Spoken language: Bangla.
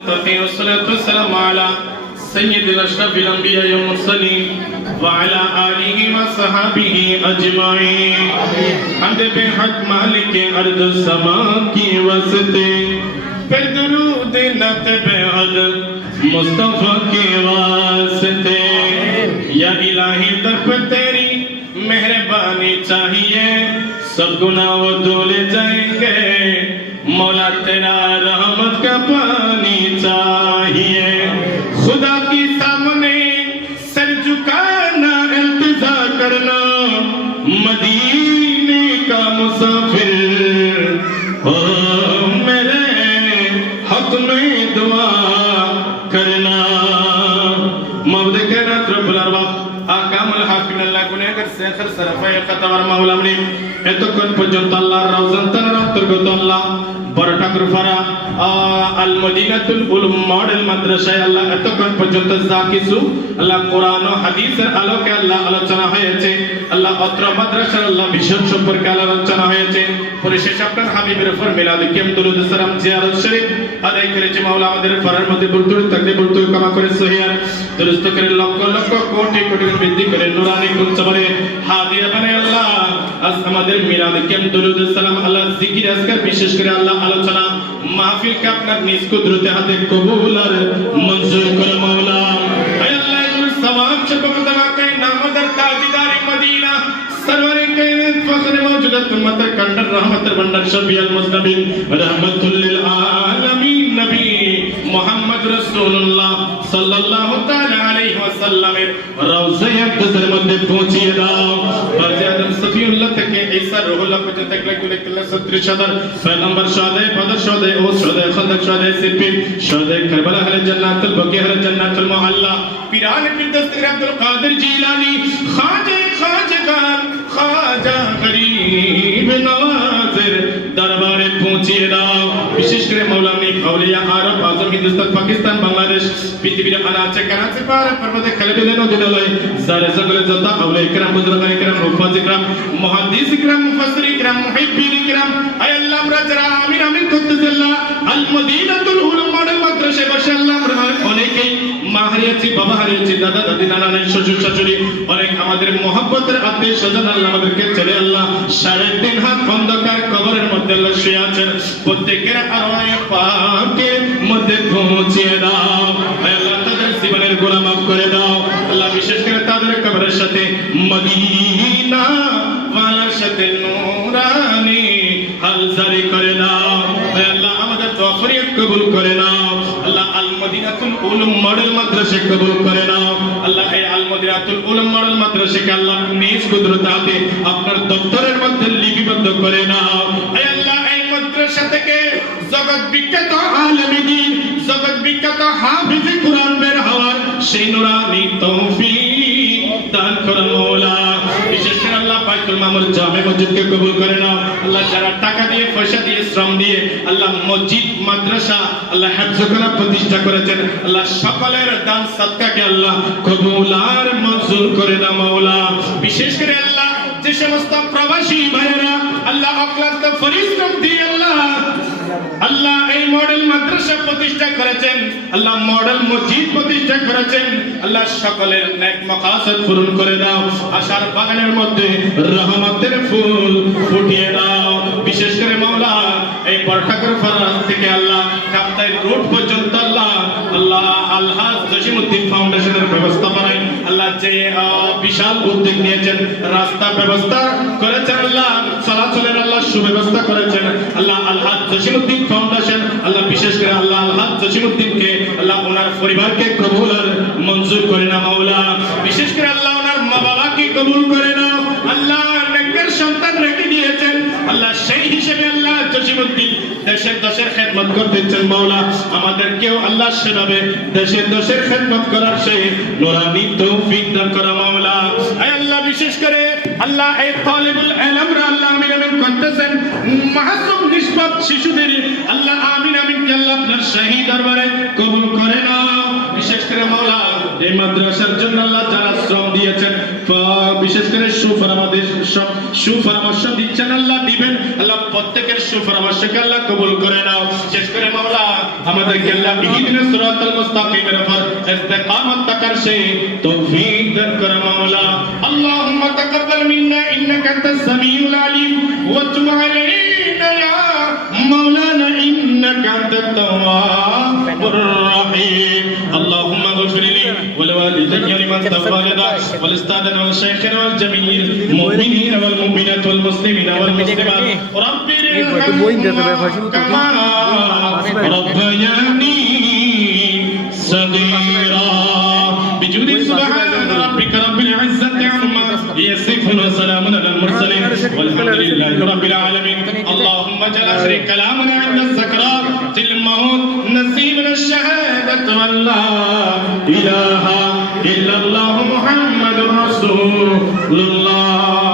والصلاة والسلام على سيد الأشرف الأنبياء والمرسلين وعلى آله وصحبه أجمعين حمد بحق مالك أرض السماء کی وسطے پھر درود نعت بعد مصطفیٰ کے واسطے یا الہی طرف تیری مہربانی چاہیے سب گناہ وہ دھلے جائیں گے مولا تیرا رحمت کا پانی چاہیے خدا کی سامنے سر جھکانا التجا کرنا مدینے کا مسافر او میرے حق میں دعا کرنا مبد کائنات رب الارباب আকাম আল হাকিম আল্লাহ গুনাহগার শেখর সরফায়ে কতবার মাওলা আমনি এতক্ষণ পর্যন্ত আল্লাহর রওজান তার অন্তর্গত আল্লাহ বড় ঠাকুর ফারা আল মদিনাতুল উলুম মডেল মাদ্রাসায় আল্লাহ এতক্ষণ পর্যন্ত যা কিছু আল্লাহ কোরআন ও হাদিসের আলোকে আল্লাহ আলোচনা হয়েছে আল্লাহ অত্র মাদ্রাসার আল্লাহ মিশন সম্পর্কে আলোচনা হয়েছে পরিশেষে আপনার হাবিবের উপর মিলাদ কিয়াম দরুদ সালাম জিয়ারত শরীফ আদায় করেছে মাওলা আমাদের ফরার মধ্যে বুলতুল তাকদীর বুলতুল ক্ষমা করে সহিয়ার দুরুস্ত করে লক্ষ লক্ষ কোটি কোটি বৃদ্ধি করে নুরানি কুল সবরে হাদিয়া বানায় আল্লাহ আজ আমাদের মিলাদ কিয়াম দরুদ সালাম আল্লাহ জিকির আজকার বিশেষ করে আল্লাহ আলোচনা মাহফিল কে আপনার নিজ কুদরতে হাতে কবুল আর মঞ্জুর করে মাওলা আয় আল্লাহ ইস সওয়াব শবদনা কে নামদার তাজদার মদিনা সরওয়ারে কায়নাত ফখর মওজুদাত উম্মত কন্ডর রহমতের ভন্ডার শফিউল মুজনবিন রাহমাতুল লিল আলামিন নবী মুহাম্মদ রাসূলুল্লাহ সাল্লাল্লাহু তাআলা আলাইহি ওয়াসাল্লামের রওজায়ে আকদাসের মধ্যে পৌঁছিয়ে দাও বারজে আদম সফিউল্লাহ থেকে ঈসা রূহুল্লাহ পর্যন্ত একলা 36000 পয়গম্বর শাহাদে বদর শাহাদে ও শাহাদে খন্দক শাহাদে সিফিন শাহাদে কারবালা আহলে জান্নাতুল বকিয়া আহলে জান্নাতুল মুআল্লা পীরান পীর দস্তগীর আব্দুল কাদের জিলানী খাজা গরিব নওয়াজের দরবারে পৌঁছিয়ে দাও বিশেষ করে মাওলা আমনি আউলিয়া আরব আজম হিন্দুস্তান পাকিস্তান বাংলাদেশ পৃথিবীর আনাচে কানাচে পারে পর্বতে খালিদে নদীতে সারে জঙ্গলে যত আউলিয়া کرام বুজুর্গান کرام মুফাজ্জির کرام মুহাদ্দিস کرام মুফাসসির کرام মুহিব্বিন کرام আয় আল্লাহ আমরা যারা আমিন আমিন করতেছিলাম আল মদিনাতুল উলুম মডেল মাদ্রাসায় বসে আল্লাহ আমরা অনেকেই মা হারিয়েছি বাবা হারিয়েছি দাদা দাদি নানা নানি শ্বশুর শাশুড়ি অনেক আমাদের মহব্বতের আত্মীয় স্বজন আল্লাহ আমাদেরকে ছেড়ে আল্লাহ 3.5 হাত অন্ধকার কবরের মধ্যে আল্লাহ শুয়ে আছেন প্রত্যেকের আরওয়ায়ে পাকের মধ্যে পৌঁছিয়ে দাও হে আল্লাহ তাদের জীবনের গুনাহ মাফ করে দাও আল্লাহ বিশেষ করে তাদের কবরের সাথে মদিনা ওয়ালার সাথে নূরানি হাল জারি করে দাও হে আল্লাহ আমাদের দোয়া ফরিয়াদ কবুল করে নাও আল্লাহ আল মদিনাতুল উলুম মডেল মাদ্রাসা কবুল করে নাও আল্লাহ এই আল মদিনাতুল উলুম মডেল মাদ্রাসাকে আল্লাহ নিজ কুদরতে হাতে আপনার দপ্তরের মধ্যে লিপিবদ্ধ করে নাও হে আল্লাহ এই মাদ্রাসা থেকে জগৎ বিখ্যাত আলেমে দ্বীন জগৎ বিখ্যাত হাফেজে কুরআন বের হওয়ার সেই নূরানি তৌফিক দান করো মাওলা বিশেষ করে আল্লাহ বাইতুল মামুর জামে মসজিদকে কবুল করে নাও আল্লাহ যারা টাকা দিয়ে পয়সা দিয়ে শ্রম দিয়ে আল্লাহ মসজিদ মাদ্রাসা আল্লাহ হিফজ করা প্রতিষ্ঠা করেছেন আল্লাহ সকলের দান সাদকাকে আল্লাহ কবুল আর মঞ্জুর করে দাও মাওলা বিশেষ করে আল্লাহ যে সমস্ত প্রবাসী ভাইরা আল্লাহ অক্লান্ত পরিশ্রম দিয়ে আল্লাহ এই মডেল মাদ্রাসা প্রতিষ্ঠা করেছেন আল্লাহ মডেল মসজিদ প্রতিষ্ঠা করেছেন আল্লাহ সকলের নেক মাকাসদ পূরণ করে দাও আশার বাগানের মধ্যে রহমতের ফুল ফুটিয়ে দাও বিশেষ করে মাওলা এই বড়ঠাকুর ফারাজ থেকে আল্লাহ কাপ্তাই রোড পর্যন্ত আল্লাহ আলহাজ জসিমউদ্দিন ফাউন্ডেশনের ব্যবস্থা বানাই আল্লাহ যে বিশাল উদ্যোগ নিয়েছেন রাস্তা ব্যবস্থা করেছেন আল্লাহ চলাচলের আল্লাহ সুব্যবস্থা করেছেন আল্লাহ আলহাজ জসিমউদ্দিন ফাউন্ডেশন আল্লাহ বিশেষ করে আল্লাহ আলহাজ জসিমউদ্দিনকে আল্লাহ ওনার পরিবারকে কবুল আর মঞ্জুর করে নাও মাওলা বিশেষ করে আল্লাহ ওনার মা বাবাকে কবুল করে নাও আল্লাহ নেককার সন্তান রেখে দিয়েছেন আল্লাহ সেই হিসেবে আল্লাহ জসিমউদ্দিন দেশের দশের খেদমত করতেছেন মাওলা আমাদেরকেও আল্লাহ সেভাবে দেশের দশের খেদমত করার সেই নূরানি তৌফিক দান করো মাওলা আয় আল্লাহ বিশেষ করে আল্লাহ এই তালিবুল ইলমরা আল্লাহ আমিন আমিন করতেছেন মাসুম নিষ্পাপ শিশুদের আল্লাহ আমিন আমিন কে আল্লাহ আপনার শাহী দরবারে কবুল করে নাও বিশেষ করে মাওলা এই মাদ্রাসার জন্য আল্লাহ যারা শ্রম দিয়েছেন বিশেষ করে সুপরামর্শ দিচ্ছেন আল্লাহ দিবেন আল্লাহ প্রত্যেকের সুপরামর্শকে আল্লাহ কবুল করে নাও শেষ করে মাওলা আমাদেরকে আল্লাহ ইহদিনাস সিরাতাল মুস্তাকিমের উপর ইস্তেকামত থাকার সেই তৌফিক দান করো মাওলা আল্লাহুম্মা তাকাব্বাল মিন্না ইন্নাকা আনতাস সামিউল আলিম ওয়া তুব আলাইনা ইয়া মাওলানা ইন্নাকা আনতাত তাওয়াবুর রহিম اللهم اغفر لي ولوالدي ولمن تولد ولأستاذنا والشيخنا والجميع المؤمنين والمؤمنات والمسلمين والمسلمات رب ارحمهم كما ربياني صغيرا بجود سبحان ربك رب العزة عما يصفون وسلام على المرسلين والحمد لله رب العالمين اللهم اجعل آخر كلامنا عند السكرات الموت نصيبنا الشهادة والله إله إلا الله محمد رسول الله